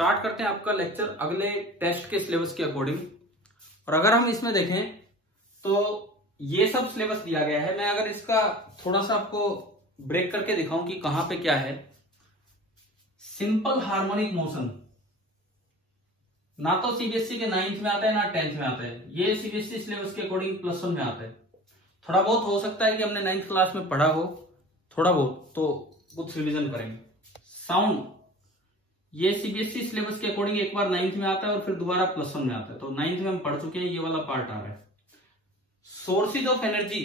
Start करते हैं आपका लेक्चर अगले टेस्ट के सिलेबस के अकॉर्डिंग। और अगर हम इसमें देखें तो ये सब सिलेबस दिया गया है। मैं अगर इसका थोड़ा सा आपको ब्रेक करके दिखाऊं कि कहां पे क्या है। सिंपल हार्मोनिक मोशन ना तो सीबीएसई के 9th में आता है ना 10th में आता है। ये सीबीएसई सिलेबस के अकॉर्डिंग +1 में आता है। थोड़ा बहुत हो सकता है कि हमने 9th क्लास में पढ़ा हो, थोड़ा बहुत तो कुछ रिवीजन करेंगे। साउंड ये सीबीएसई सिलेबस के अकॉर्डिंग एक बार 9th में आता है और फिर दोबारा +1 में आता है। तो 9th में हम पढ़ चुके हैं, ये वाला पार्ट आ रहा है। सोर्सेज ऑफ एनर्जी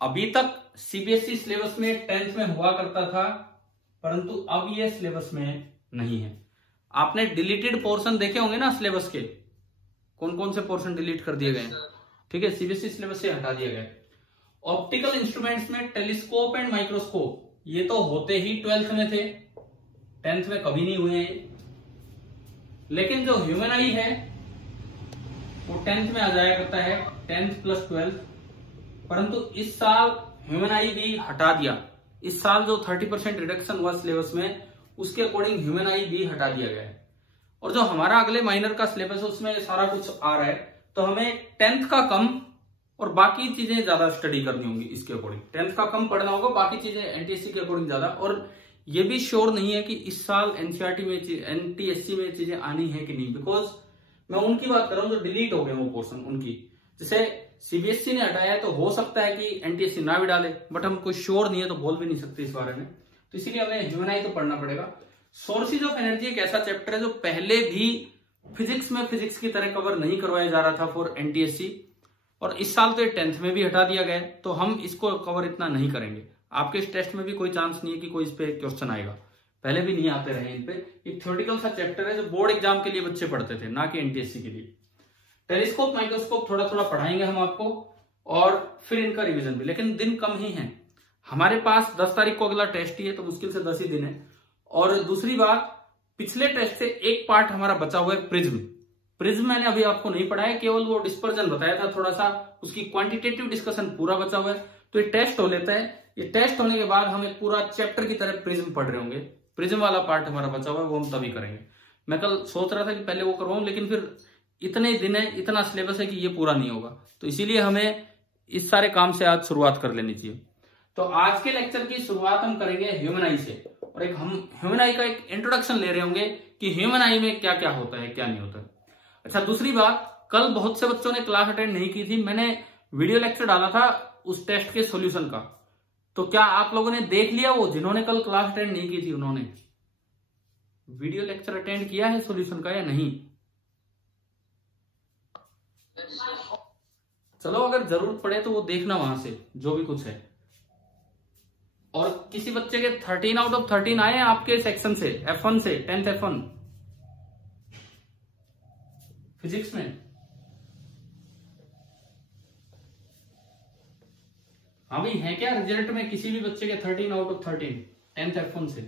अभी तक सीबीएसई सिलेबस में 10th में हुआ करता था, परंतु अब ये सिलेबस में नहीं है। आपने डिलीटेड पोर्शन देखे होंगे ना सिलेबस के, कौन कौन से पोर्शन डिलीट कर दिए गए, ठीक है, सीबीएसई सिलेबस से हटा दिए गए। ऑप्टिकल इंस्ट्रूमेंट्स में टेलीस्कोप एंड माइक्रोस्कोप ये तो होते ही 12th में थे, 10th में कभी नहीं हुए हैं। लेकिन जो ह्यूमन आई है वो 10th में आ जाया करता है, 10th + 12th। परंतु इस साल ह्यूमन आई भी हटा दिया। इस साल जो 30% रिडक्शन हुआ सिलेबस में, उसके अकॉर्डिंग ह्यूमन आई भी हटा दिया गया है। और जो हमारा अगले माइनर का सिलेबस है उसमें सारा कुछ आ रहा है, तो हमें 10th का कम और बाकी चीजें ज्यादा स्टडी करनी होंगी। इसके अकॉर्डिंग 10th का कम पढ़ना होगा, बाकी चीजें एनटीएससी के अकॉर्डिंग ज्यादा। और ये भी श्योर नहीं है कि इस साल एनसीईआरटी में एनटीएससी में चीजें आनी है कि नहीं, बिकॉज मैं उनकी बात कर रहा हूं जो डिलीट हो गए वो पोर्शन उनकी। जैसे सीबीएसई ने हटाया है तो हो सकता है कि एनटीएससी ना भी डाले, बट हम कोई श्योर नहीं है तो बोल भी नहीं सकते इस बारे में। तो इसीलिए हमें ह्यूमन आई तो पढ़ना पड़ेगा। सोर्सेज ऑफ एनर्जी एक ऐसा चैप्टर है जो पहले भी फिजिक्स में फिजिक्स की तरह कवर नहीं करवाया जा रहा था फॉर एनटीएससी, और इस साल तो ये 10th में भी हटा दिया गया है, तो हम इसको कवर इतना नहीं करेंगे। आपके इस टेस्ट में भी कोई चांस नहीं है कि कोई इस पे क्वेश्चन आएगा, पहले भी नहीं आते रहे इन पे। एक थ्योरेटिकल सा चैप्टर है जो बोर्ड एग्जाम के लिए बच्चे पढ़ते थे, ना कि एनटीएससी के लिए। टेलीस्कोप माइक्रोस्कोप थोड़ा थोड़ा पढ़ाएंगे हम आपको, और फिर इनका रिविजन भी, लेकिन दिन कम ही है हमारे पास। 10 तारीख को अगला टेस्ट ही है, तो मुश्किल से 10 ही दिन है। और दूसरी बात, पिछले टेस्ट से एक पार्ट हमारा बचा हुआ है प्रिज्म। प्रिज्म मैंने अभी आपको नहीं पढ़ाया, केवल वो डिस्पर्जन बताया था थोड़ा सा, उसकी क्वांटिटेटिव डिस्कशन पूरा बचा हुआ है। तो ये टेस्ट हो लेता है, ये टेस्ट होने के बाद हम एक पूरा चैप्टर की तरह प्रिज्म पढ़ रहे होंगे। प्रिज्म वाला पार्ट हमारा बचा हुआ है, वो हम तभी करेंगे। मैं कल सोच रहा था कि पहले वो करवाऊं, लेकिन फिर इतने दिन है, इतना सिलेबस है कि ये पूरा नहीं होगा, तो इसीलिए हमें इस सारे काम से आज शुरुआत कर लेनी चाहिए। तो आज के लेक्चर की शुरुआत हम करेंगे ह्यूमन आई से, और एक हम ह्यूमन आई का एक इंट्रोडक्शन ले रहे होंगे कि ह्यूमन आई में क्या क्या होता है, क्या नहीं होता है। अच्छा, दूसरी बात, कल बहुत से बच्चों ने क्लास अटेंड नहीं की थी। मैंने वीडियो लेक्चर डाला था उस टेस्ट के सॉल्यूशन का, तो क्या आप लोगों ने देख लिया? वो जिन्होंने कल क्लास अटेंड नहीं की थी उन्होंने वीडियो लेक्चर अटेंड किया है सॉल्यूशन का या नहीं? चलो, अगर जरूरत पड़े तो वो देखना वहां से जो भी कुछ है। और किसी बच्चे के 13 आउट ऑफ 13 आए हैं आपके सेक्शन से, F1 से, 10th F1 फिजिक्स में। हाँ भाई, है क्या रिजल्ट में किसी भी बच्चे के 13 आउट ऑफ 13 10th F1 से?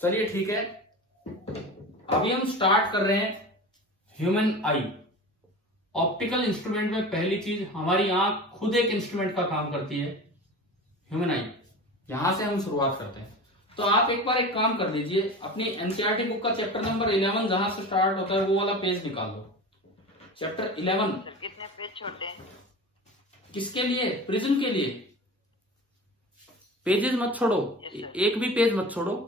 चलिए ठीक है, अभी हम स्टार्ट कर रहे हैं ह्यूमन आई। ऑप्टिकल इंस्ट्रूमेंट में पहली चीज, हमारी आंख खुद एक इंस्ट्रूमेंट का काम करती है, ह्यूमन आई। यहां से हम शुरुआत करते हैं। तो आप एक बार एक काम कर लीजिए, अपनी एनसीईआरटी बुक का चैप्टर नंबर 11 जहां से स्टार्ट होता है वो वाला पेज निकाल लो। चैप्टर 11। कितने पेज छोटे हैं? किसके लिए? प्रिज्म के लिए। पेजेस मत छोड़ो, एक भी पेज मत छोड़ो।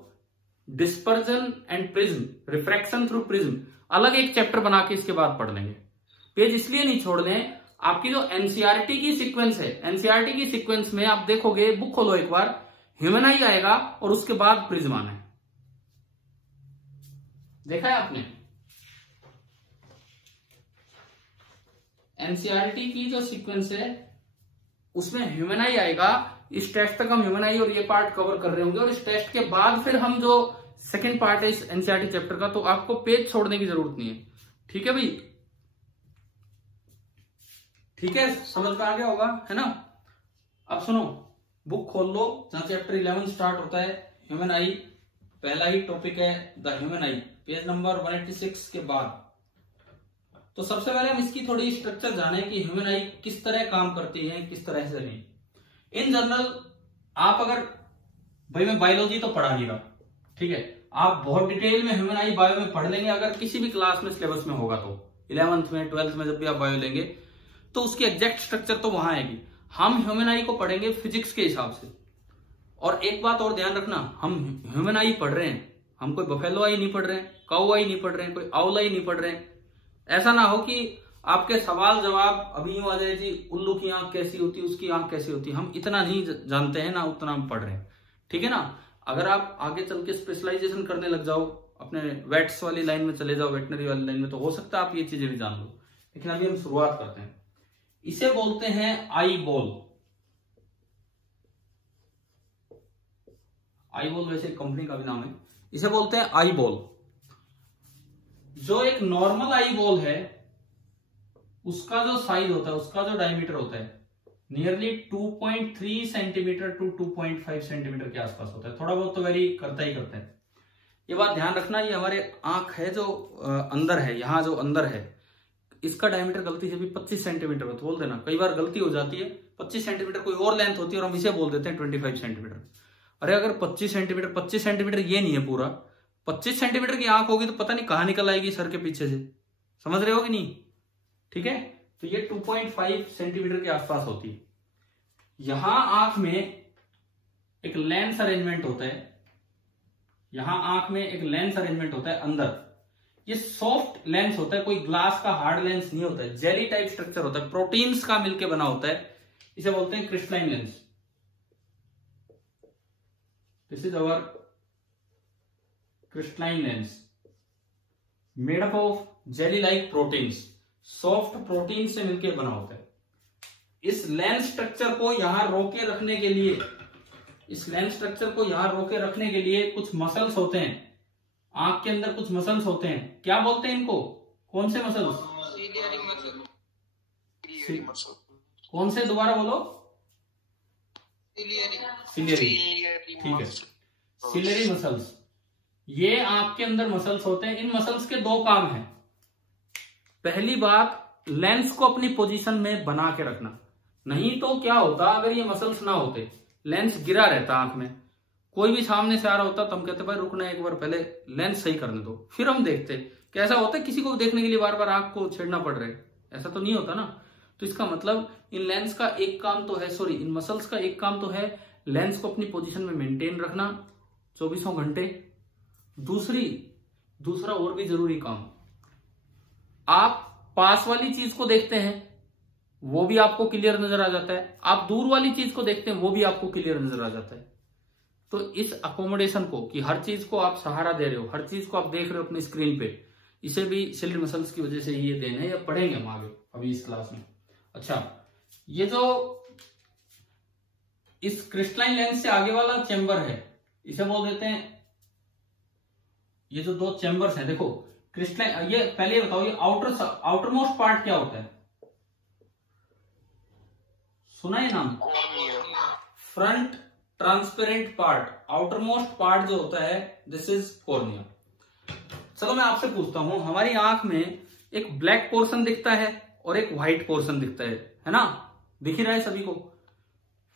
Dispersion and prism, refraction through prism, अलग एक चैप्टर बना के इसके बाद पढ़ लेंगे। पेज इसलिए नहीं छोड़ दें, आपकी जो एनसीईआरटी की सीक्वेंस है, एनसीईआरटी की सीक्वेंस में आप देखोगे, बुक खोलो एक बार, ह्यूमन आई आएगा और उसके बाद प्रिज्म आना है। देखा है आपने? एनसीईआरटी की जो सीक्वेंस है उसमें ह्यूमन आई आएगा। इस टेस्ट तक हम ह्यूमन आई और ये पार्ट कवर कर रहे होंगे, और इस टेस्ट के बाद फिर हम जो सेकंड पार्ट है इस एनसीईआरटी चैप्टर का, तो आपको पेज छोड़ने की जरूरत नहीं है। ठीक है भाई? ठीक है, समझ में आ गया होगा, है ना? अब सुनो, बुक खोल लो जहां चैप्टर 11 स्टार्ट होता है, ह्यूमन आई। पहला ही टॉपिक है the human I, page number 186 के बाद। तो सबसे पहले हम इसकी थोड़ी स्ट्रक्चर जाने कि ह्यूमन आई किस तरह काम करती है, किस तरह से नहीं। इन जनरल आप अगर, भाई मैं बायोलॉजी तो पढ़ा नहीं रहा, ठीक है, आप बहुत डिटेल में ह्यूमन आई बायो में पढ़ लेंगे, अगर किसी भी क्लास में सिलेबस में होगा तो 11th में 12th में जब भी आप बायो लेंगे तो उसकी एग्जैक्ट स्ट्रक्चर तो वहां आएगी। हम ह्यूमन आई को पढ़ेंगे फिजिक्स के हिसाब से। और एक बात और ध्यान रखना, हम ह्यूमन आई पढ़ रहे हैं, हम कोई बफेलो आई नहीं पढ़ रहे हैं, काऊ आई नहीं पढ़ रहे हैं, कोई आउल आई नहीं पढ़ रहे हैं। ऐसा ना हो कि आपके सवाल जवाब अभी यूं आ जाए जी उल्लू की आंख कैसी होती, उसकी आंख कैसी होती, हम इतना नहीं जानते हैं ना उतना हम पढ़ रहे हैं, ठीक है ना। अगर आप आगे चल के स्पेशलाइजेशन करने लग जाओ, अपने वेट्स वाली लाइन में चले जाओ, वेटनरी वाली लाइन में, तो हो सकता है आप ये चीजें भी जान लो, लेकिन अभी हम शुरुआत करते हैं। इसे बोलते हैं आई बॉल। आई बॉल वैसे कंपनी का भी नाम है, इसे बोलते हैं आई बॉल। जो एक नॉर्मल आई बॉल है उसका जो साइज होता है, उसका जो डायमीटर होता है नियरली 2.3 सेंटीमीटर टू 2.5 सेंटीमीटर के आसपास होता है, थोड़ा बहुत तो वेरी करता ही करता है। ये बात ध्यान रखना, ये हमारे आंख है जो अंदर है, यहाँ जो अंदर है, इसका डायमीटर गलती से भी 25 सेंटीमीटर मत बोल देना, कई बार गलती हो जाती है। 25 सेंटीमीटर कोई और लेंथ होती है और हम इसे बोल देते हैं 25 सेंटीमीटर। अरे अगर 25 सेंटीमीटर ये नहीं है पूरा, 25 सेंटीमीटर की आंख होगी तो पता नहीं कहां निकल आएगी सर के पीछे से, समझ रहे हो कि नहीं, ठीक है। तो ये 2.5 सेंटीमीटर के आसपास होती है। यहां आंख में एक लेंस अरेंजमेंट होता है, यहां आंख में एक लेंस अरेंजमेंट होता है अंदर। ये सॉफ्ट लेंस होता है, कोई ग्लास का हार्ड लेंस नहीं होता है, जेली टाइप स्ट्रक्चर होता है, प्रोटीन्स का मिलकर बना होता है, इसे बोलते हैं crystalline lens. This is our crystalline lens made up of jelly like proteins, soft protein से मिलकर बना होता है। इस लेंस स्ट्रक्चर को यहां रोके रखने के लिए, इस लेंस स्ट्रक्चर को यहां रोके रखने के लिए कुछ मसल्स होते हैं, आंख के अंदर कुछ मसल्स होते हैं, क्या बोलते हैं इनको, कौन से मसल्स, कौन से, दोबारा बोलो, सिलियरी, ठीक है, सिलियरी मसल्स। ये आंख के अंदर मसल्स होते हैं। इन मसल्स के दो काम हैं। पहली बात, लेंस को अपनी पोजीशन में बना के रखना, नहीं तो क्या होता अगर ये मसल्स ना होते, लेंस गिरा रहता आंख में, कोई भी सामने से आ रहा होता तो हम कहते भाई रुकना एक बार, पहले लेंस सही करने दो, फिर हम देखते। कैसा होता है, किसी को देखने के लिए बार बार आंख को छेड़ना पड़ रहा है, ऐसा तो नहीं होता ना। तो इसका मतलब इन लेंस का एक काम तो है, सॉरी इन मसल्स का एक काम तो है लेंस को अपनी पोजीशन में मेंटेन रखना 24 घंटे। दूसरा और भी जरूरी काम, आप पास वाली चीज को देखते हैं वो भी आपको क्लियर नजर आ जाता है, आप दूर वाली चीज को देखते हैं वो भी आपको क्लियर नजर आ जाता है। तो इस अकोमोडेशन को, कि हर चीज को आप सहारा दे रहे हो, हर चीज को आप देख रहे हो अपनी स्क्रीन पे, इसे भी सिलियरी मसल्स की वजह से ये देन है, या पढ़ेंगे हम आगे अभी इस क्लास में। अच्छा, ये जो इस क्रिस्टलाइन लेंस से आगे वाला चेंबर है, इसे बोल देते हैं, ये जो दो चेंबर्स हैं, देखो क्रिस्टलाइन, ये पहले ये बताओ, ये आउटर मोस्ट पार्ट क्या होता है, सुना ये नाम, front transparent part, outer most part जो होता है दिस इज कॉर्निया। चलो मैं आपसे पूछता हूं, हमारी आंख में एक ब्लैक पोर्शन दिखता है और एक व्हाइट पोर्शन दिखता है ना, दिख ही रहा है सभी को।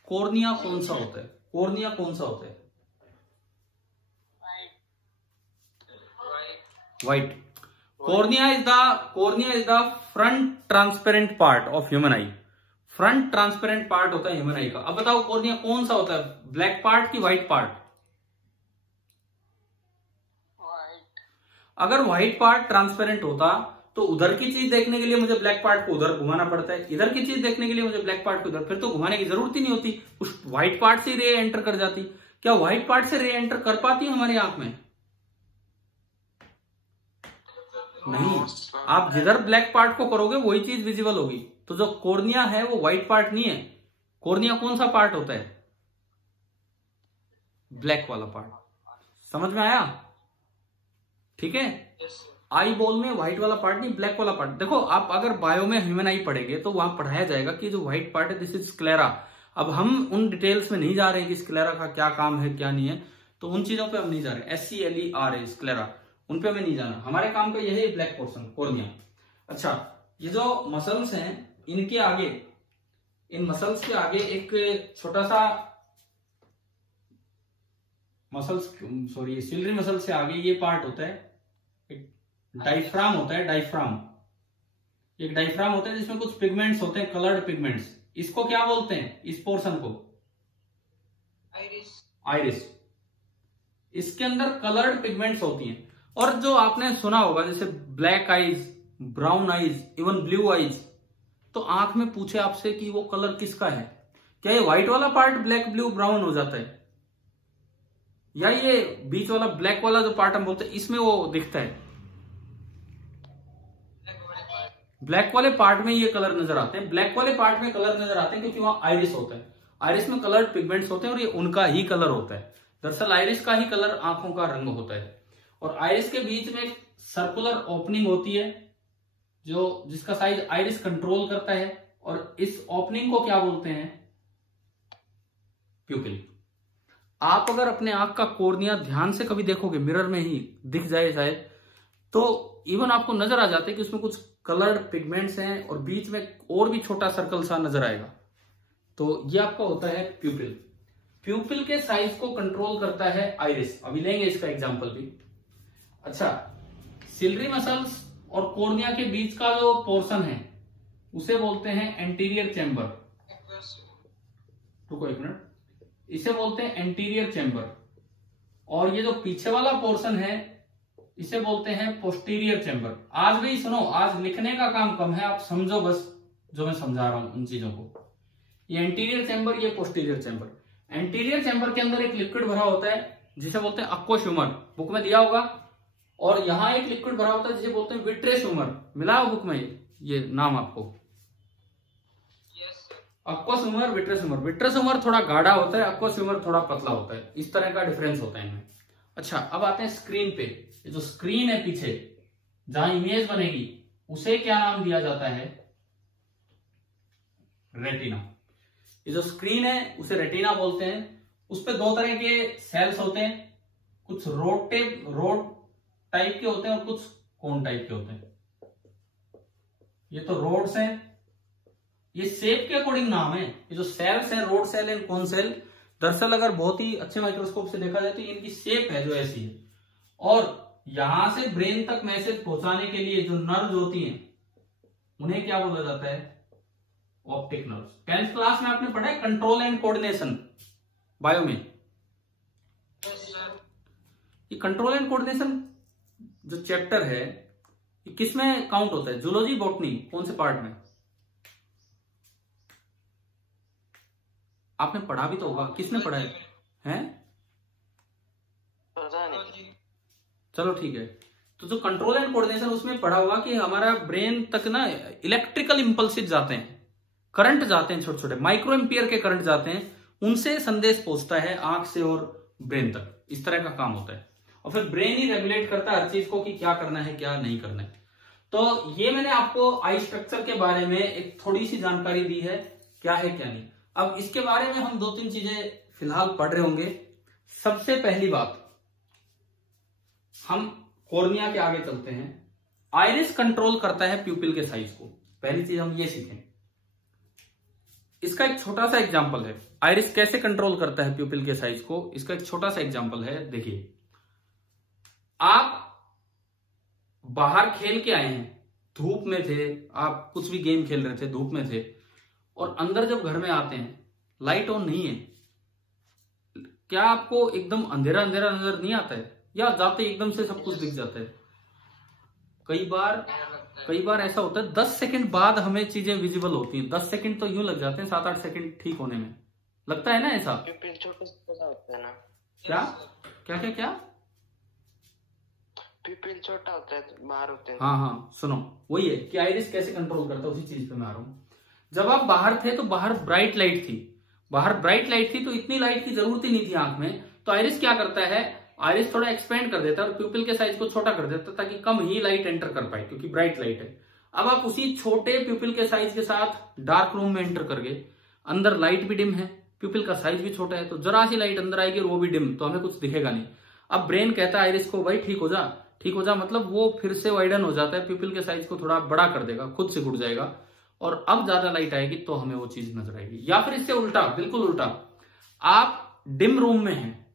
कॉर्निया कौन सा होता है, कॉर्निया कौन सा होता है, white. Cornea is the front transparent part of human I, front transparent part होता है ह्यूमन आई का। अब बताओ कॉर्निया कौन सा होता है, ब्लैक पार्ट की व्हाइट पार्ट, अगर व्हाइट पार्ट ट्रांसपेरेंट होता तो उधर की चीज देखने के लिए मुझे ब्लैक पार्ट को उधर घुमाना पड़ता है, इधर की चीज देखने के लिए मुझे ब्लैक पार्ट को इधर, फिर तो घुमाने की जरूरत ही नहीं होती, उस व्हाइट पार्ट से रे एंटर कर जाती। क्या व्हाइट पार्ट से रे एंटर कर पाती है हमारी आंख में, नहीं। आप जिधर ब्लैक पार्ट को करोगे वही चीज विजिबल होगी। तो जो कॉर्निया है वो व्हाइट पार्ट नहीं है, कॉर्निया कौन सा पार्ट होता है, ब्लैक वाला पार्ट। समझ में आया, ठीक है। आई बॉल में व्हाइट वाला पार्ट नहीं, ब्लैक वाला पार्ट। देखो आप अगर बायो में ह्यूमन आई पढ़ेंगे तो वहां पढ़ाया जाएगा कि जो व्हाइट पार्ट है दिस इज स्क्लेरा। अब हम उन डिटेल्स में नहीं जा रहे हैं कि स्क्लेरा का क्या काम है क्या नहीं है, तो उन चीजों पे हम नहीं जा रहे। SCLERA स्क्लेरा, उन पे हमें नहीं जाना, हमारे काम का यही है ब्लैक पोर्शन, कॉर्निया। अच्छा, ये जो मसल्स हैं इनके आगे इन मसल्स के आगे एक छोटा सा सिलरी मसल से आगे ये पार्ट होता है, एक डायफ्राम होता है, एक डायफ्राम होता है जिसमें कुछ पिगमेंट्स होते हैं, कलर्ड पिगमेंट्स। इसको क्या बोलते हैं, इस पोर्शन को? आइरिस। इसके अंदर कलर्ड पिगमेंट्स होती हैं। और जो आपने सुना होगा जैसे black eyes, brown eyes, even blue eyes, तो आंख में पूछे आपसे कि वो कलर किसका है, क्या ये व्हाइट वाला पार्ट ब्लैक ब्लू ब्राउन हो जाता है, या ये बीच वाला ब्लैक वाला जो पार्ट हम बोलते हैं इसमें वो दिखता है? ब्लैक वाले पार्ट में ये कलर नजर आते हैं, ब्लैक वाले पार्ट में कलर नजर आते हैं क्योंकि वहां आइरिस होता है। आइरिस में कलर्ड पिगमेंट्स होते हैं और ये उनका ही कलर होता है। दरअसल आइरिस का ही कलर आंखों का रंग होता है। और आइरिस के बीच में एक सर्कुलर ओपनिंग होती है जिसका साइज आइरिस कंट्रोल करता है, और इस ओपनिंग को क्या बोलते हैं? प्यूपिल। आप अगर अपने आंख का कॉर्निया ध्यान से कभी देखोगे, मिरर में ही दिख जाए शायद, तो इवन आपको नजर आ जाता है कि उसमें कुछ कलर्ड पिगमेंट्स हैं और बीच में और भी छोटा सर्कल सा नजर आएगा। तो ये आपका होता है प्यूपिल। प्यूपिल के साइज को कंट्रोल करता है आइरिस। अभी लेंगे इसका एग्जांपल भी। अच्छा, सिलरी मसल्स और कॉर्निया के बीच का जो पोर्शन है उसे बोलते हैं एंटीरियर चैम्बर। रुको एक मिनट, इसे बोलते हैं एंटीरियर चैम्बर। और ये जो पीछे वाला पोर्शन है इसे बोलते हैं पोस्टीरियर चैम्बर। आज भी सुनो, आज लिखने का काम कम है, आप समझो बस जो मैं समझा रहा हूं उन चीजों को। ये एंटीरियर चैम्बर, ये पोस्टीरियर चैम्बर। एंटीरियर चैम्बर के अंदर एक लिक्विड भरा होता है जिसे बोलते हैं अक्वस ह्यूमर, बुक में दिया होगा। और यहां एक लिक्विड भरा होता है जिसे बोलते हैं विट्रेस ह्यूमर, मिला हो बुक में ये नाम आपको? Aqueous humour, vitreous humour. Vitreous humour थोड़ा गाढ़ा होता है, अक्वस ह्यूमर थोड़ा पतला होता है, इस तरह का डिफरेंस होता है इनमें। अच्छा, अब आते हैं स्क्रीन पे। ये जो स्क्रीन है पीछे जहां इमेज बनेगी उसे क्या नाम दिया जाता है? रेटिना। ये जो स्क्रीन है उसे रेटिना बोलते हैं। उस पे दो तरह के सेल्स होते हैं, कुछ रोड टाइप के होते हैं और कुछ कोन टाइप के होते हैं। ये तो रोड्स हैं, ये शेप के अकॉर्डिंग नाम है। ये जो सेल्स हैं, rod cell and cone cell, दरअसल अगर बहुत ही अच्छे माइक्रोस्कोप से देखा जाए तो इनकी शेप है जो ऐसी है। और यहां से ब्रेन तक मैसेज पहुंचाने के लिए जो नर्व्स होती हैं उन्हें क्या बोला जाता है? Optic nerves. 10th क्लास में आपने पढ़ा है कंट्रोल एंड कोऑर्डिनेशन बायो में। ये कंट्रोल एंड कोऑर्डिनेशन जो चैप्टर है ये किस में काउंट होता है? जूलॉजी, बॉटनी, कौन से पार्ट में? आपने पढ़ा भी तो होगा, किसने पढ़ा है? चलो ठीक है। तो जो कंट्रोल एंड कोऑर्डिनेशन उसमें पढ़ा होगा कि हमारा ब्रेन तक ना इलेक्ट्रिकल इंपल्सिस जाते हैं, करंट जाते हैं, छोटे छोटे माइक्रो एम्पियर के करंट जाते हैं, उनसे संदेश पहुंचता है आंख से और ब्रेन तक। इस तरह का काम होता है। और फिर ब्रेन ही रेगुलेट करता है हर चीज को कि क्या करना है क्या नहीं करना है। तो ये मैंने आपको आई स्ट्रक्चर के बारे में एक थोड़ी सी जानकारी दी है, क्या है क्या नहीं। अब इसके बारे में हम 2-3 चीजें फिलहाल पढ़ रहे होंगे। सबसे पहली बात, हम कॉर्निया के आगे चलते हैं। आइरिस कंट्रोल करता है प्यूपिल के साइज को। पहली चीज हम ये सीखें। इसका एक छोटा सा एग्जांपल है, आइरिस कैसे कंट्रोल करता है प्यूपिल के साइज को। इसका एक छोटा सा एग्जांपल है, देखिए। आप बाहर खेल के आए हैं, धूप में थे, आप कुछ भी गेम खेल रहे थे, धूप में थे, और अंदर जब घर में आते हैं लाइट ऑन नहीं है, क्या आपको एकदम अंधेरा अंधेरा नजर नहीं आता है? या जाते एकदम से सब कुछ दिख जाता है? कई बार ऐसा होता है 10 सेकंड बाद हमें चीजें विजिबल होती हैं। 10 सेकंड तो यूं लग जाते हैं, 7-8 सेकंड ठीक होने में लगता है ना ऐसा? छोटा होता है ना? क्या क्या क्या क्या पिपिल छोटा होता है, बाहर होते हैं। हाँ, सुनो, वही है कि आइरिस कैसे कंट्रोल करता है, उसी चीज पे मैं आ रहा हूं। जब आप बाहर थे तो बाहर ब्राइट लाइट थी, तो इतनी लाइट की जरूरत ही नहीं थी आंख में। तो आइरिस क्या करता है, आइरिस थोड़ा एक्सपेंड कर देता है और प्यूपिल के साइज को छोटा कर देता है ताकि कम ही लाइट एंटर कर पाए, क्योंकि ब्राइट लाइट है। अब आप उसी छोटे प्यूपिल के साइज के साथ डार्क रूम में एंटर कर गए, अंदर लाइट भी डिम है, प्यूपिल का साइज भी छोटा है, तो जरा सी लाइट अंदर आएगी और वो भी डिम, तो हमें कुछ दिखेगा नहीं। अब ब्रेन कहता है आइरिस को, भाई ठीक हो जा, मतलब वो फिर से वाइडन हो जाता है, प्यूपिल के साइज को थोड़ा बड़ा कर देगा, खुद से घुट जाएगा और अब ज्यादा लाइट आएगी तो हमें वो चीज नजर आएगी। या फिर इससे उल्टा, बिल्कुल उल्टा, आप डिम रूम में हैं,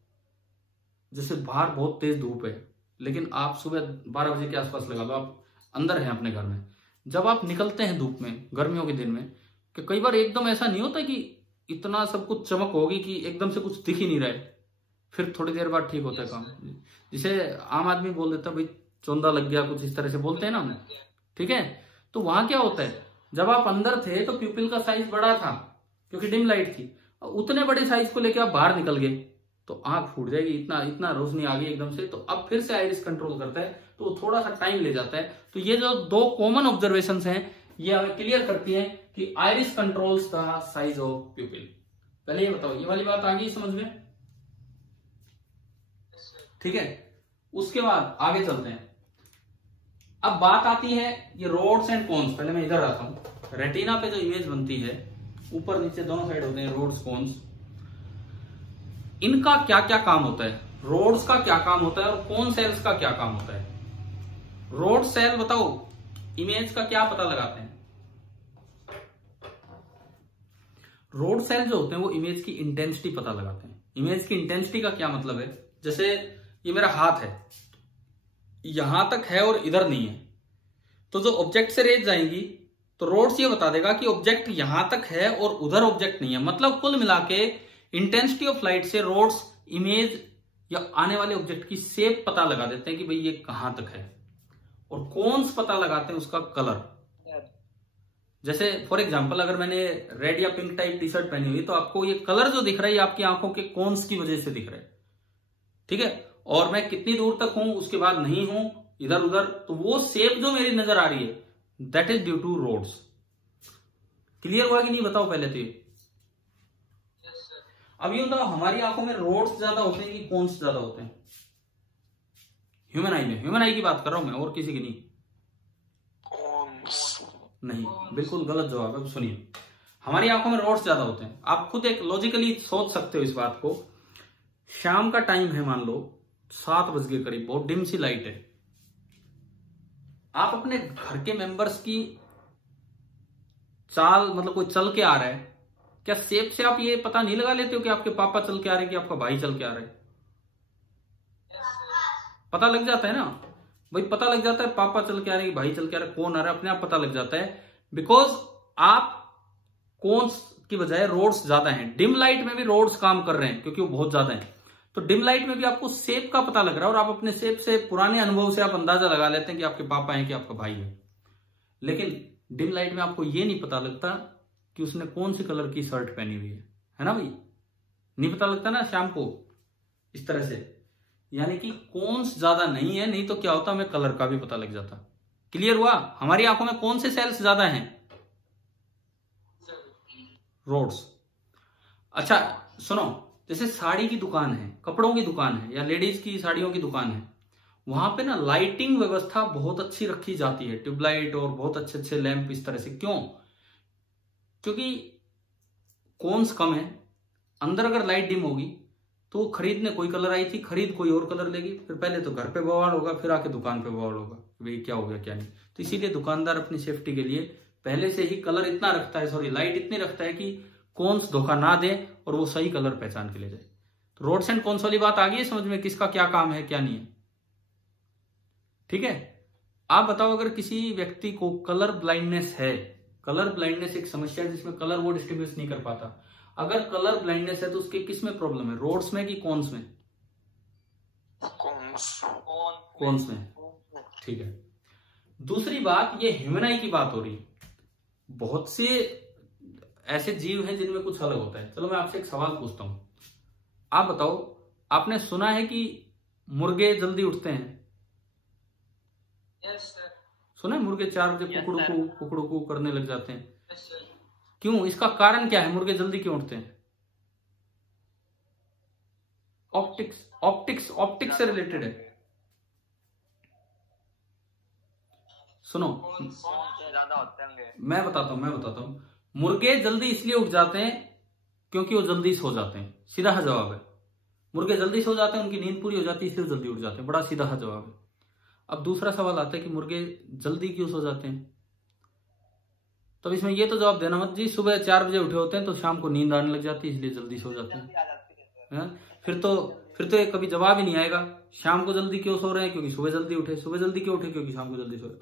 जैसे बाहर बहुत तेज धूप है, लेकिन आप सुबह 12 बजे के आसपास लगा लो, आप अंदर हैं अपने घर में, जब आप निकलते हैं धूप में गर्मियों के दिन में, कि कई बार एकदम ऐसा नहीं होता कि इतना सब कुछ चमक होगी कि एकदम से कुछ दिख ही नहीं रहा है, फिर थोड़ी देर बाद ठीक होता है काम। जिसे आम आदमी बोल देता है भाई चौंधा लग गया, कुछ इस तरह से बोलते हैं ना हम, ठीक है। तो वहां क्या होता है, जब आप अंदर थे तो प्यूपिल का साइज बड़ा था क्योंकि डिम लाइट थी, उतने बड़े साइज को लेके आप बाहर निकल गए तो आंख फूट जाएगी, इतना इतना रोशनी आ गई एकदम से। तो अब फिर से आइरिस कंट्रोल करता है, तो वो थोड़ा सा टाइम ले जाता है। तो ये जो दो कॉमन ऑब्जर्वेशंस हैं ये हमें क्लियर करती हैं कि iris controls the size of प्यूपिल। पहले ये बताओ, ये वाली बात आ गई समझ में? ठीक है, उसके बाद आगे चलते हैं। अब बात आती है ये रोड्स एंड कोन्स। पहले मैं इधर आता हूं। रेटिना पे जो इमेज बनती है, ऊपर नीचे दोनों साइड होते हैं रोड्स कोन्स, इनका क्या क्या काम होता है? रोड्स का क्या काम होता है और कोन सेल्स का क्या काम होता है? रोड सेल बताओ, इमेज का क्या पता लगाते हैं? रोड सेल जो होते हैं वो इमेज की इंटेंसिटी पता लगाते हैं। इमेज की इंटेंसिटी का क्या मतलब है? जैसे ये मेरा हाथ है, यहां तक है और इधर नहीं है, तो जो ऑब्जेक्ट से रेज जाएंगी तो रोड्स ये बता देगा कि ऑब्जेक्ट यहां तक है और उधर ऑब्जेक्ट नहीं है। मतलब कुल मिला के इंटेंसिटी ऑफ लाइट से रोड्स इमेज या आने वाले ऑब्जेक्ट की शेप पता लगा देते हैं कि भाई ये कहां तक है, और कोन्स पता लगाते हैं उसका कलर। जैसे फॉर एग्जांपल अगर मैंने रेड या पिंक टाइप टी शर्ट पहनी हुई तो आपको ये कलर जो दिख रहा है ये आपकी आंखों के कोन्स की वजह से दिख रहा है, ठीक है। और मैं कितनी दूर तक हूं उसके बाद नहीं हूं इधर उधर, तो वो शेप जो मेरी नजर आ रही है that is due to rods. Clear हुआ कि नहीं बताओ पहले तो ये। अब ये बताओ हमारी आंखों में रोड्स ज्यादा होते हैं कि कोन्स ज्यादा होते हैं? ह्यूमन आई में, ह्यूमन आई की बात कर रहा हूं मैं, और किसी की नहीं। नहीं, बिल्कुल गलत जवाब है। सुनिए, हमारी आंखों में रोड्स ज्यादा होते हैं। आप खुद एक लॉजिकली सोच सकते हो इस बात को। शाम का टाइम है, मान लो 7 बज के करीब, बहुत डिम सी लाइट है, आप अपने घर के मेंबर्स की चाल, मतलब कोई चल के आ रहा है, क्या शेप से आप ये पता नहीं लगा लेते हो कि आपके पापा चल के आ रहे हैं कि आपका भाई चल के आ रहा है? पता लग जाता है ना भाई, पता लग जाता है पापा चल के आ रहे हैं, भाई चल के आ रहा है, कौन आ रहा है, अपने आप पता लग जाता है। बिकॉज आप कोन्स की बजाय रोड्स ज्यादा हैं। डिम लाइट में भी रोड्स काम कर रहे हैं क्योंकि वो बहुत ज्यादा हैं, तो डिम लाइट में भी आपको शेप का पता लग रहा है, और आप अपने शेप से, पुराने अनुभव से आप अंदाजा लगा लेते हैं कि आपके पापा हैं कि आपका भाई है। लेकिन डिम लाइट में आपको ये नहीं पता लगता कि उसने कौन सी कलर की शर्ट पहनी हुई है ना भाई, नहीं पता लगता ना शाम को इस तरह से। यानी कि कोन्स ज्यादा नहीं है, नहीं तो क्या होता हमें कलर का भी पता लग जाता। क्लियर हुआ? हमारी आंखों में कौन से सेल्स ज्यादा हैं? रोड्स। अच्छा सुनो, जैसे साड़ी की दुकान है, कपड़ों की दुकान है, या लेडीज की साड़ियों की दुकान है, वहां पे ना लाइटिंग व्यवस्था बहुत अच्छी रखी जाती है, ट्यूबलाइट और बहुत अच्छे अच्छे लैंप इस तरह से। क्यों? क्योंकि कोन्स कम है, अंदर अगर लाइट डिम होगी तो खरीदने कोई कलर आई थी, खरीद कोई और कलर लेगी, फिर पहले तो घर पे बवाल होगा, फिर आके दुकान पे बवाल होगा, भाई क्या हो गया क्या नहीं। तो इसीलिए दुकानदार अपनी सेफ्टी के लिए पहले से ही कलर इतना रखता है, सॉरी लाइट इतनी रखता है कि कोन्स धोखा ना दे और वो सही कलर पहचान के ले जाए। तो रोड्स एंड कोन्स वाली बात आ गई है समझ में, किसका क्या काम है क्या नहीं है? ठीक है। आप बताओ, अगर किसी व्यक्ति को कलर ब्लाइंडनेस है, कलर ब्लाइंडनेस एक समस्या है जिसमें कलर वो डिस्टिंग्विश नहीं कर पाता, अगर कलर ब्लाइंडनेस है तो उसके किस में प्रॉब्लम है, रोड्स में कि कोन्स में? कोन्स में, ठीक है। दूसरी बात, ये ह्यूमन आई की बात हो रही है, बहुत से ऐसे जीव हैं जिनमें कुछ अलग होता है। चलो मैं आपसे एक सवाल पूछता हूं, आप बताओ, आपने सुना है कि मुर्गे जल्दी उठते हैं? Yes sir. सुना है मुर्गे 4 बजे Yes, कुकड़ू करने लग जाते हैं? क्यों? इसका कारण क्या है, मुर्गे जल्दी क्यों उठते हैं? ऑप्टिक्स से रिलेटेड है। सुनो ज्यादा होते होंगे। मैं बताता हूं। मुर्गे जल्दी इसलिए उठ जाते हैं क्योंकि वो जल्दी सो जाते हैं, सीधा जवाब है। मुर्गे जल्दी सो जाते हैं, उनकी नींद पूरी हो जाती है, इसलिए जल्दी उठ जाते हैं, बड़ा सीधा जवाब है। अब दूसरा सवाल आता है कि मुर्गे जल्दी क्यों सो जाते हैं? तो इसमें ये तो जवाब देना मत जी सुबह 4 बजे उठे होते हैं तो शाम को नींद आने लग जाती है इसलिए जल्दी सो जाते हैं। फिर तो ये कभी जवाब ही नहीं आएगा, शाम को जल्दी क्यों सो रहे हैं, क्योंकि सुबह जल्दी उठे, सुबह जल्दी क्यों उठे, क्योंकि शाम को जल्दी सोए।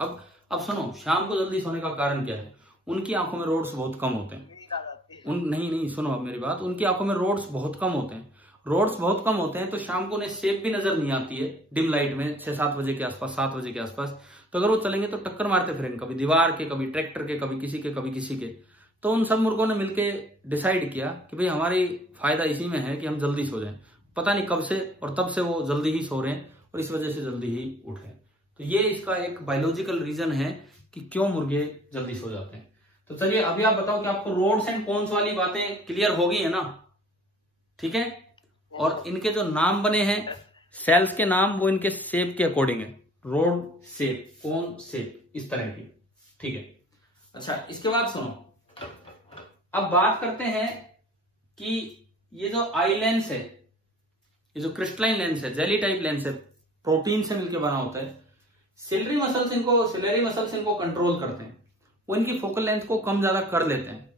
अब सुनो, शाम को जल्दी सोने का कारण क्या है, उनकी आंखों में रोड्स बहुत कम होते हैं। नहीं सुनो अब मेरी बात, उनकी आंखों में रोड्स बहुत कम होते हैं। रोड्स बहुत कम होते हैं तो शाम को उन्हें शेप भी नजर नहीं आती है डिम लाइट में, 6-7 बजे के आसपास, 7 बजे के आसपास। तो अगर वो चलेंगे तो टक्कर मारते फिरेंगे, कभी दीवार के, कभी ट्रैक्टर के, कभी किसी के। तो उन सब मुर्गों ने मिलके डिसाइड किया कि भाई हमारी फायदा इसी में है कि हम जल्दी सो जाएं। पता नहीं कब से, और तब से वो जल्दी ही सो रहे हैं और इस वजह से जल्दी ही उठ रहे हैं। तो ये इसका एक बायोलॉजिकल रीजन है कि क्यों मुर्गे जल्दी सो जाते हैं। तो चलिए अभी आप बताओ कि आपको रोड्स एंड कोन्स वाली बातें क्लियर हो गई है ना, ठीक है। और इनके जो नाम बने हैं सेल्स के नाम, वो इनके शेप के अकॉर्डिंग है, रोड शेप, कोन शेप, इस तरह की, ठीक है। अच्छा, इसके बाद सुनो, अब बात करते हैं कि ये जो आई लेंस है, ये जो क्रिस्टलाइन लेंस है, जेली टाइप लेंस है, प्रोटीन से मिलकर बना होता है। सिलेरी मसल्स इनको कंट्रोल करते हैं, वो इनकी फोकल लेंथ को कम ज्यादा कर लेते हैं।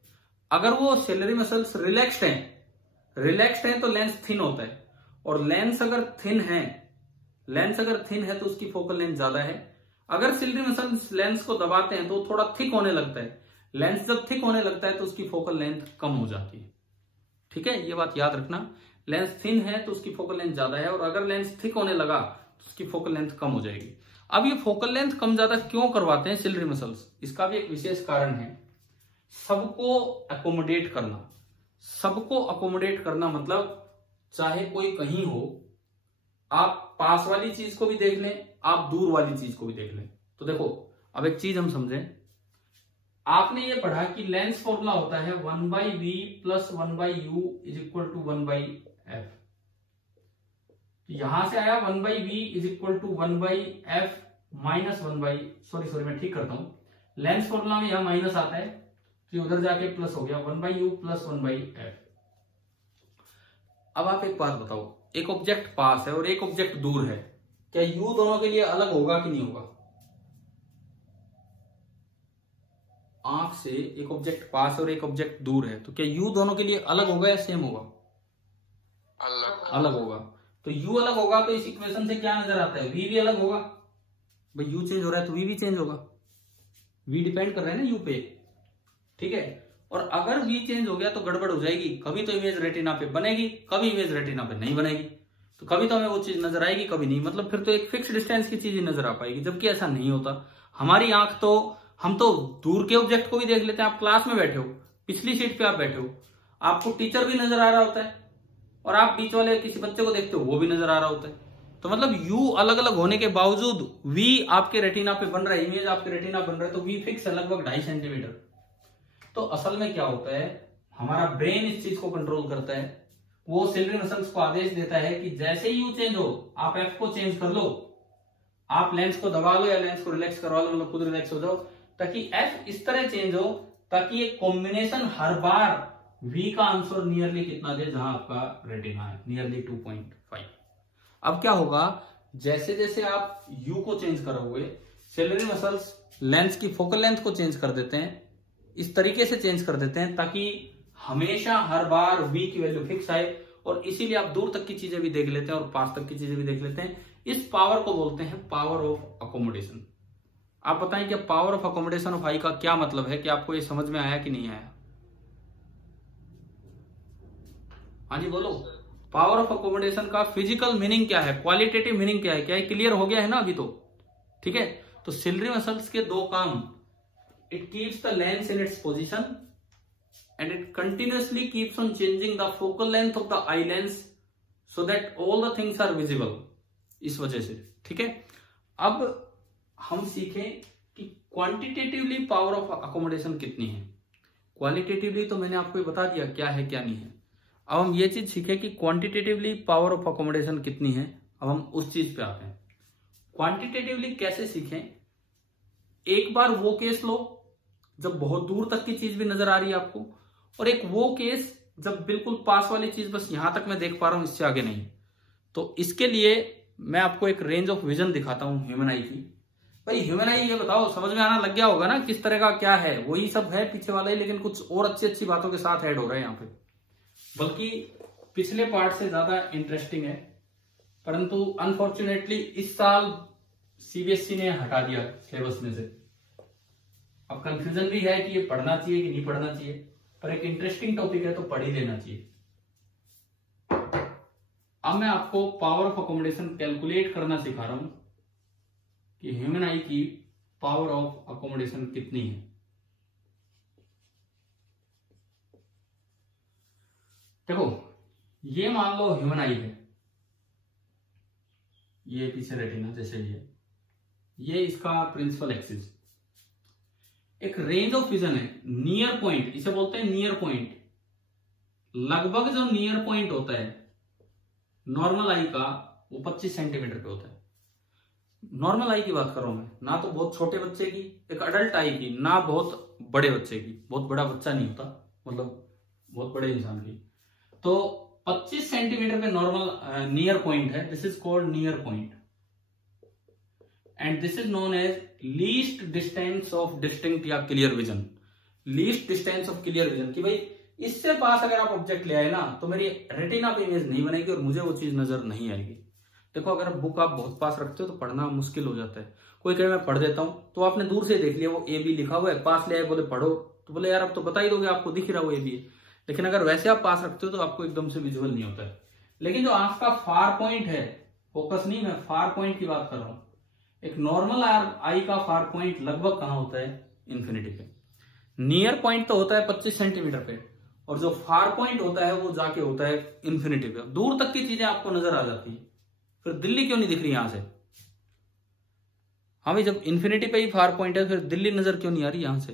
अगर वो सिलेरी मसल्स रिलैक्स्ड हैं तो लेंस थिन होता है, और लेंस अगर थिन है तो उसकी फोकल लेंथ ज्यादा है। अगर सिलेरी मसल्स लेंस को दबाते हैं तो थोड़ा थिक होने लगता है, लेंस जब थिक होने लगता है तो उसकी फोकल लेंथ कम हो जाती है, ठीक है। ये बात याद रखना, लेंस थिन है तो उसकी फोकल लेंथ ज्यादा है, और अगर लेंस थिक होने लगा तो उसकी फोकल लेंथ कम हो जाएगी। अब ये फोकल लेंथ कम ज्यादा क्यों करवाते हैं सिलेरी मसल्स, इसका भी एक विशेष कारण है, सबको अकोमोडेट करना मतलब चाहे कोई कहीं हो, आप पास वाली चीज को भी देख लें, आप दूर वाली चीज को भी देख लें। तो देखो अब एक चीज हम समझें, आपने ये पढ़ा कि लेंस फॉर्मूला होता है 1/v + 1/u = 1/f। यहां से आया 1/v = 1/f - 1/, सॉरी मैं ठीक करता हूं, लेंस फॉर्मूला में यहां माइनस आता है कि उधर जाके प्लस हो गया, 1/u + 1/f। अब आप एक बात बताओ, एक ऑब्जेक्ट पास है और एक ऑब्जेक्ट दूर है, क्या u दोनों के लिए अलग होगा कि नहीं होगा? आंख से एक ऑब्जेक्ट पास और एक ऑब्जेक्ट दूर है, तो क्या u दोनों के लिए अलग होगा या सेम होगा? अलग होगा। तो u अलग होगा तो इस इक्वेशन से क्या नजर आता है, v भी अलग होगा। भाई u चेंज हो रहा है तो v भी चेंज होगा, v डिपेंड कर रहा है ना u पे, ठीक है। और अगर v चेंज हो गया तो गड़बड़ हो जाएगी, कभी तो इमेज रेटिना पे बनेगी, कभी इमेज रेटिना पे नहीं बनेगी। तो कभी तो हमें वो चीज नजर आएगी, कभी नहीं, मतलब फिर तो एक फिक्स डिस्टेंस की चीज ही नजर आ पाएगी, जबकि ऐसा नहीं होता। हमारी आंख तो, हम तो दूर के ऑब्जेक्ट को भी देख लेते हैं। आप क्लास में बैठे हो, पिछली सीट पे आप बैठे हो, आपको टीचर भी नजर आ रहा होता है, और आप बीच वाले किसी बच्चे को देखते हो, वो भी नजर आ रहा होता है। तो मतलब u अलग अलग होने के बावजूद v आपके रेटिना पे बन रहा है, इमेज आपके रेटिना बन रहा है, तो v फिक्स है लगभग 2.5 सेंटीमीटर। तो असल में क्या होता है, हमारा ब्रेन इस चीज को कंट्रोल करता है, वो सिलेरी मसल्स को आदेश देता है कि जैसे ही u चेंज हो आप f को चेंज कर लो, आप लेंस को दबा लो या लेंस को रिलैक्स करवा लो, मतलब खुद रिलैक्स हो जाओ, ताकि f इस तरह चेंज हो ताकि ये कॉम्बिनेशन हर बार v का आंसर नियरली कितना दे, जहां आपका रेटिना है नियरली 2.5। अब क्या होगा, जैसे जैसे आप u को चेंज करोगे, सिलेरी मसल्स लेंस की फोकल लेंथ को चेंज कर देते हैं, इस तरीके से चेंज कर देते हैं ताकि हमेशा हर बार v की वैल्यू फिक्स आए, और इसीलिए आप दूर तक की चीजें भी देख लेते हैं और पास तक की चीजें भी देख लेते हैं। इस पावर को बोलते हैं पावर ऑफ अकोमोडेशन। आप बताएं कि पावर ऑफ अकोमोडेशन ऑफ आई का क्या मतलब है, कि आपको ये समझ में आया कि नहीं आया? हाँ जी बोलो, पावर ऑफ अकोमोडेशन का फिजिकल मीनिंग क्या है, क्वालिटेटिव मीनिंग क्या है, क्या क्लियर हो गया है ना अभी तो? ठीक है, तो सिलेरी मसल्स के दो काम, it keeps the lens in its position and it continuously keeps on changing the focal length of the eye lens so that all the things are visible, इस वजह से, ठीक है। अब हम सीखें कि क्वांटिटेटिवली पावर ऑफ अकोमोडेशन कितनी है। क्वालिटेटिवली तो मैंने आपको बता दिया क्या है क्या नहीं है। अब हम ये चीज सीखें कि क्वांटिटेटिवली पावर ऑफ अकोमोडेशन कितनी है। अब हम उस चीज पे आते हैं, क्वांटिटेटिवली कैसे सीखें। एक बार वो केस लो जब बहुत दूर तक की चीज भी नजर आ रही है आपको, और एक वो केस जब बिल्कुल पास वाली चीज बस यहां तक मैं देख पा रहा हूं, इससे आगे नहीं। तो इसके लिए मैं आपको एक रेंज ऑफ विजन दिखाता हूं ह्यूमन आई की। भाई ह्यूमन आई, ये बताओ समझ में आना लग गया होगा ना किस तरह का क्या है, वही सब है पीछे वाला ही, लेकिन कुछ और अच्छी अच्छी बातों के साथ ऐड हो रहा है यहाँ पे, बल्कि पिछले पार्ट से ज्यादा इंटरेस्टिंग है। परंतु अनफॉर्चुनेटली इस साल सीबीएसई ने हटा दिया सिलेबस में से। अब कंफ्यूजन भी है कि ये पढ़ना चाहिए कि नहीं पढ़ना चाहिए, पर एक इंटरेस्टिंग टॉपिक है तो पढ़ ही लेना चाहिए। अब मैं आपको पावर ऑफ अकोमोडेशन कैलकुलेट करना सिखा रहा हूं कि ह्यूमन आई की पावर ऑफ अकोमोडेशन कितनी है। देखो ये मान लो ह्यूमन आई है, ये पीछे रेटिना जैसे ये इसका प्रिंसिपल एक्सिस, एक रेंज ऑफ विजन है, नियर पॉइंट इसे बोलते हैं, नियर पॉइंट, लगभग जो नियर पॉइंट होता है नॉर्मल आई का वो 25 सेंटीमीटर पे होता है। नॉर्मल आई की बात कर रहा हूं मैं, ना तो बहुत छोटे बच्चे की, एक अडल्ट आई की, ना बहुत बड़े बच्चे की, बहुत बड़ा बच्चा नहीं होता, मतलब बहुत बड़े इंसान की। तो 25 सेंटीमीटर पे नॉर्मल नियर पॉइंट है, this is called near point, and this is known as least distance of distinct या clear vision. Least distance of clear vision कि भाई इससे पास अगर आप ऑब्जेक्ट ले आए ना तो मेरी रेटिना पे इमेज नहीं बनेगी और मुझे वो चीज नजर नहीं आएगी। देखो अगर बुक आप बहुत पास रखते हो तो पढ़ना मुश्किल हो जाता है। कोई कहे मैं पढ़ देता हूं, तो आपने दूर से देख लिया वो ए बी लिखा हुआ है, पास ले आए बोले पढ़ो, तो बोले यार अब तो बता ही दोगे, आपको दिख रहा वो ए बी है। लेकिन अगर वैसे आप पास रखते हो तो आपको एकदम से विजुअल नहीं होता है। लेकिन जो आंख का फार पॉइंट है, फोकस नहीं, मैं फार पॉइंट की बात कर रहा हूं, एक नॉर्मल आई का फार पॉइंट लगभग कहां होता है, इंफिनिटी पे। नियर पॉइंट तो होता है 25 सेंटीमीटर पे, और जो फार पॉइंट होता है वो जाके होता है इंफिनिटी पे। दूर तक की चीजें आपको नजर आ जाती है, फिर दिल्ली क्यों नहीं दिख रही यहां से? हाँ भाई जब इंफिनिटी पे ही फार पॉइंट है फिर दिल्ली नजर क्यों नहीं आ रही यहां से?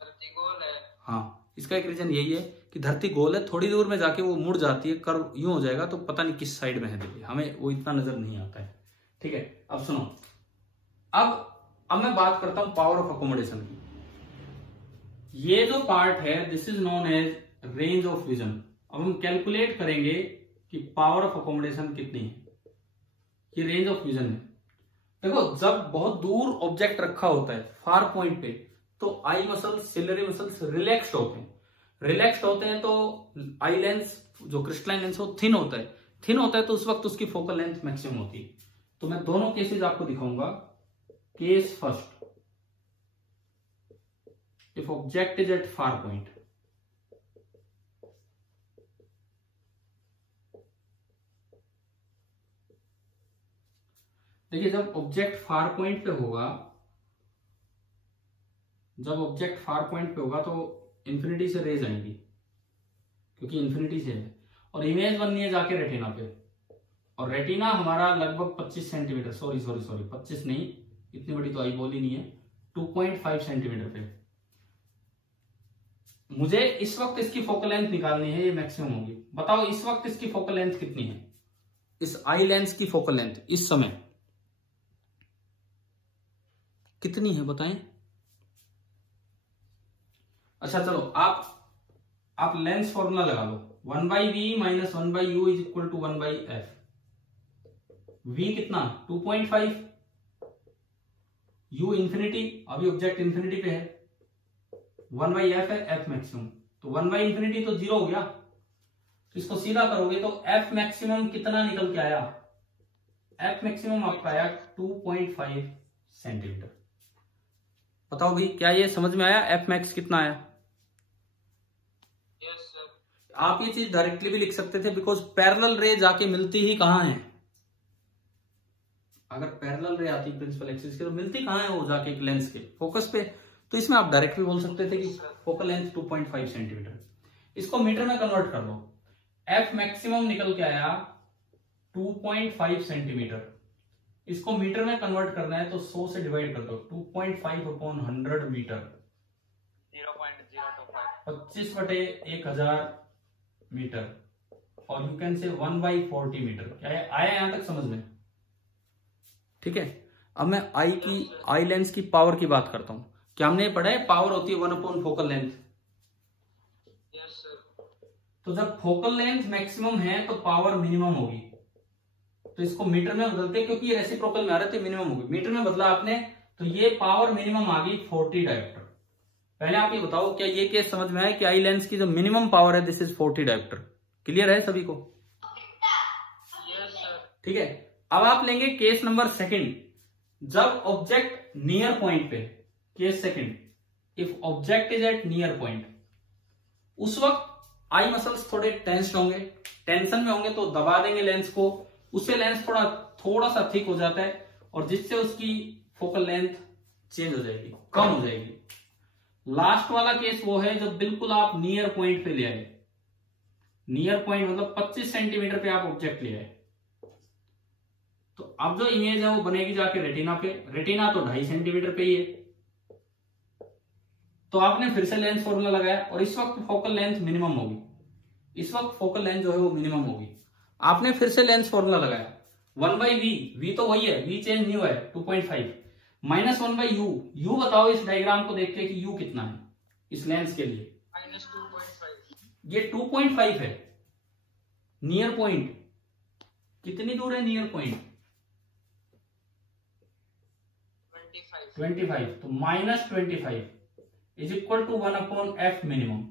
धरती गोल है। हाँ, इसका एक रीजन यही है कि धरती गोल है, थोड़ी दूर में जाके वो मुड़ जाती है, कर्व यूं हो जाएगा तो पता नहीं किस साइड में है दिल्ली, हमें वो इतना नजर नहीं आता है। ठीक है, अब सुनो, अब मैं बात करता हूं पावर ऑफ अकोमोडेशन की। ये जो पार्ट है this is known as range of vision. अब हम कैलकुलेट करेंगे कि पावर ऑफ अकोमोडेशन कितनी है। ये रेंज ऑफ विजन है। देखो जब बहुत दूर ऑब्जेक्ट रखा होता है फार पॉइंट पे, तो eye muscles, ciliary muscles relaxed होते हैं। रिलैक्स्ड होते हैं तो आई लेंस, जो क्रिस्टलाइन लेंस वो थिन होता है। थिन होता है तो उस वक्त उसकी फोकल लेंथ मैक्सिमम होती है। तो मैं दोनों केसेस आपको दिखाऊंगा। Case first, if object is at far point, देखिए जब ऑब्जेक्ट फार पॉइंट पे होगा, तो इंफिनिटी से रेज आएंगी क्योंकि इंफिनिटी से है, और इमेज बननी है जाके रेटिना पे, और रेटिना हमारा लगभग 25 सेंटीमीटर, सॉरी 25 नहीं, इतनी बड़ी तो आई बॉल ही नहीं है, 2.5 सेंटीमीटर पे। मुझे इस वक्त इसकी फोकल लेंथ निकालनी है, ये मैक्सिमम होगी। बताओ इस वक्त इसकी फोकल लेंथ कितनी है, इस आई लेंस की फोकल लेंथ इस समय कितनी है बताएं? अच्छा चलो आप लेंस फॉर्मूला लगा लो, 1/v minus 1/u is equal to 1/f। v कितना, 2.5, u इंफिनिटी, अभी ऑब्जेक्ट इंफिनिटी पे है, 1/f है, f मैक्सिमम, तो 1/इंफिनिटी तो 0 हो गया। तो इसको सीधा करोगे तो f मैक्सिमम कितना निकल के आया, f मैक्सिमम आपका आया 2.5 सेंटीमीटर। बताओ भाई क्या ये समझ में आया, f मैक्स कितना आया? Yes sir. आप ये चीज डायरेक्टली भी लिख सकते थे, बिकॉज पैरेलल रे जाके मिलती ही कहां है, अगर पैरेलल रे आती प्रिंसिपल एक्सिस के तो मिलती कहां है वो जाके एक लेंस के फोकस पे। तो इसमें आप डायरेक्ट भी बोल सकते थे कि फोकल लेंथ 2.5 सेंटीमीटर। इसको मीटर में कन्वर्ट कर लो, f मैक्सिमम निकल के आया 2.5 सेंटीमीटर। इसको मीटर में कन्वर्ट करना है तो 100 से डिवाइड कर दो, 2.5/100 मीटर, 0.025, 25/1000 मीटर, और यू कैन से 1/40 मीटर। क्या है, आया यहां तक समझ में? ठीक है, अब मैं आई लेंस की पावर की बात करता हूं। क्या हमने पढ़ा है पावर होती है 1/4 फोकल लेंथ? Yes sir. तो जब फोकल लेंथ मैक्सिमम है तो पावर मिनिमम होगी। तो इसको मीटर में बदलते हैं, क्योंकि ये रेसिप्रोकल में आ रहा है तो मिनिमम होगी। मीटर में बदला आपने तो ये पावर मिनिमम आ गई 40 डायोप्टर। पहले आप ये बताओ, क्या ये केस समझ में आया कि आई लेंस की जो मिनिमम पावर है दिस इज 40 डायोप्टर। क्लियर है सभी को? ठीक है। अब आप लेंगे केस नंबर सेकंड, जब ऑब्जेक्ट नियर पॉइंट पे। Case second, if object is at near point, उस वक्त आई मसल्स थोड़े टेंस्ड होंगे, टेंशन में होंगे तो दबा देंगे लेंस को, उससे लेंस थोड़ा सा थिक हो जाता है और जिससे उसकी फोकल लेंथ चेंज हो जाएगी, कम हो जाएगी। लास्ट वाला केस वो है जब बिल्कुल आप नियर पॉइंट पे ले आए। नियर पॉइंट मतलब 25 सेंटीमीटर पे आप ऑब्जेक्ट ले आए, तो अब जो इमेज है वो बनेगी जाके रेटिना पे। रेटिना तो 2.5 सेंटीमीटर पे ही है, तो आपने फिर से लेंस फॉर्मूला लगाया और इस वक्त फोकल लेंथ मिनिमम होगी। इस वक्त फोकल लेंथ जो है वो मिनिमम होगी। आपने फिर से लेंस फॉर्मूला लगाया 1/v, v तो वही है, v चेंज नहीं हुआ है 2.5 माइनस 1/u। u बताओ इस डायग्राम को देख के कि u कितना है इस लेंस के लिए। -2.5। ये 2.5 है। नियर पॉइंट कितनी दूर है? नियर पॉइंट 25, तो -25 is equal to 1/f minimum.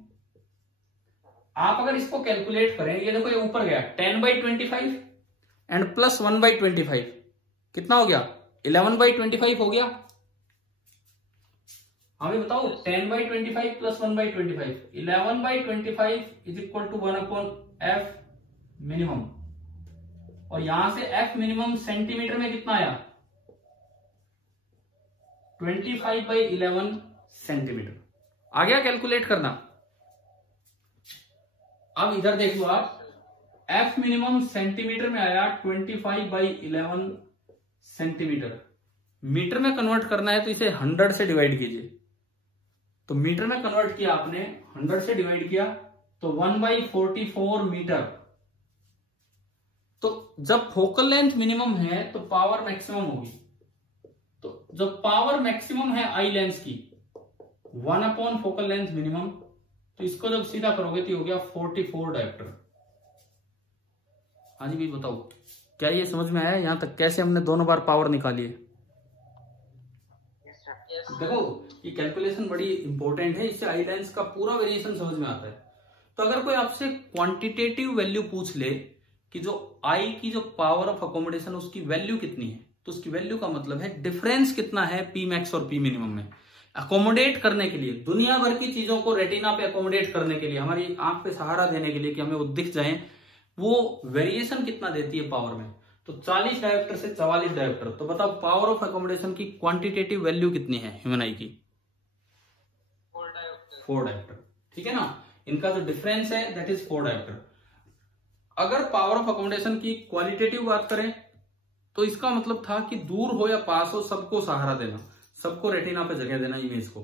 आप अगर इसको कैलकुलेट करें, ये देखो ये ऊपर गया 10/25 एंड प्लस 1/25 कितना हो गया? 11/25 हो गया। हमें बताओ 10/25 plus 1/25, 11/25 is equal to 1/f minimum. और यहां से f मिनिमम सेंटीमीटर में कितना आया? 25/11 सेंटीमीटर आ गया कैलकुलेट करना। अब इधर देख लो आप, f मिनिमम सेंटीमीटर में आया 25/11 सेंटीमीटर। मीटर में कन्वर्ट करना है तो इसे 100 से डिवाइड कीजिए। तो मीटर में कन्वर्ट किया आपने, 100 से डिवाइड किया तो 1/44 मीटर। तो जब फोकल लेंथ मिनिमम है तो पावर मैक्सिमम होगी। तो जब पावर मैक्सिमम है आई लेंस की 1/, फोकल लेंथ मिनिमम, तो इसको जब सीधा करोगे तो हो गया 44 डायोप्टर। हाँ जी भाई बताओ, क्या ये समझ में आया यहां तक कैसे हमने दोनों बार पावर निकाली है? देखो ये कैलकुलेशन बड़ी इंपॉर्टेंट है, इससे आई लेंस का पूरा वेरिएशन समझ में आता है। तो अगर कोई आपसे क्वांटिटेटिव वैल्यू पूछ ले कि जो आई की जो पावर ऑफ अकोमोडेशन उसकी वैल्यू कितनी है, तो उसकी वैल्यू का मतलब है डिफरेंस कितना है पी मैक्स और पी मिनिमम में। अकोमोडेट करने के लिए, दुनिया भर की चीजों को रेटिना पे अकोमोडेट करने के लिए, हमारी आंख पे सहारा देने के लिए कि हमें वो दिख जाए, वो वेरिएशन कितना देती है पावर में। तो 40 डायोप्टर से 44 डायोप्टर। तो बताओ पावर ऑफ अकोमोडेशन की क्वांटिटेटिव वैल्यू कितनी है ह्यूमन आई की? 4 डायोप्टर। ठीक है ना, इनका जो डिफरेंस है दैट इज 4 डायोप्टर। अगर पावर ऑफ अकोमोडेशन की क्वालिटेटिव बात करें तो इसका मतलब था कि दूर हो या पास हो सबको सहारा देना, सबको रेटिना पे जगह देना इमेज को।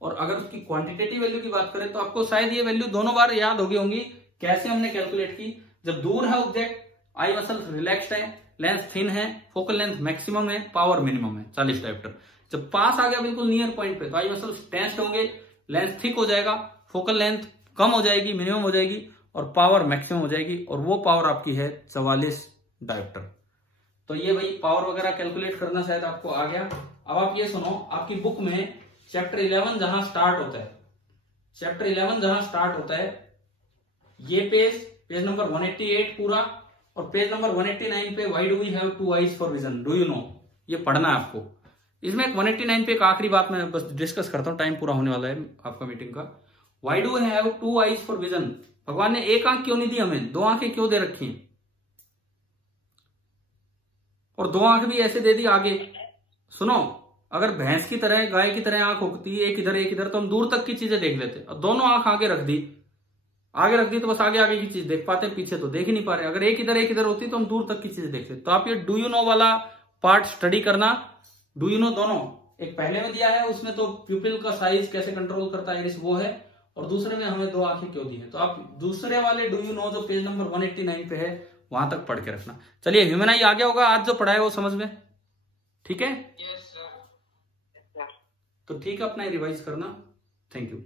और अगर उसकी क्वांटिटेटिव वैल्यू की बात करें तो आपको शायद ये वैल्यू दोनों बार याद होगी होंगी। कैसे हमने कैलकुलेट की? जब दूर है ऑब्जेक्ट, आई मसल रिलैक्स्ड है, लेंस थिन है, फोकल लेंथ मैक्सिमम है, पावर मिनिमम है 40 डायोप्टर। जब पास आ गया बिल्कुल नियर पॉइंट पे तो आई मसल टेंस्ड होंगे, लेंस थिक हो जाएगा, फोकल लेंथ कम हो जाएगी, मिनिमम हो जाएगी और पावर मैक्सिमम हो जाएगी। और वो पावर आपकी है 44 डायोप्टर। तो ये भाई पावर वगैरह कैलकुलेट करना शायद आपको आ गया। अब आप ये सुनो, आपकी बुक में चैप्टर 11 जहां स्टार्ट होता है, चैप्टर 11 जहां स्टार्ट होता है, ये पेज नंबर 188 पूरा, और पेज नंबर 189 पे why do we have 2 eyes for vision, do you know, ये पढ़ना है आपको। इसमें 189 पे एक आखिरी बात मैं बस डिस्कस करता हूं, टाइम पूरा होने वाला है आपका मीटिंग का। Why do we have 2 eyes for vision? भगवान ने एक आंख क्यों नहीं दी हमें, 2 आंखें क्यों दे रखी? और 2 आंख भी ऐसे दे दी आगे। सुनो, अगर भैंस की तरह, गाय की तरह आंख होती है एक इधर तो हम दूर तक की चीजें देख लेते। और दोनों आंख आगे रख दी तो बस आगे आगे की चीज देख पाते हैं, पीछे तो देख ही नहीं पा रहे। अगर एक इधर होती तो हम दूर तक की चीजें देखते। तो आप ये डू यू नो वाला पार्ट स्टडी करना। डू यू नो दोनों, एक पहले में दिया है उसमें तो प्यूपिल का साइज कैसे कंट्रोल करता है इस वो है, और दूसरे में हमें 2 आंखें क्यों दी है। तो आप दूसरे वाले डू यू नो जो पेज नंबर 189 पे है वहां तक पढ़ के रखना। चलिए ह्यूमन आई आ गया होगा आज जो पढ़ा है वो समझ में, ठीक है? Yes sir. तो ठीक है, अपना रिवाइज करना। Thank you.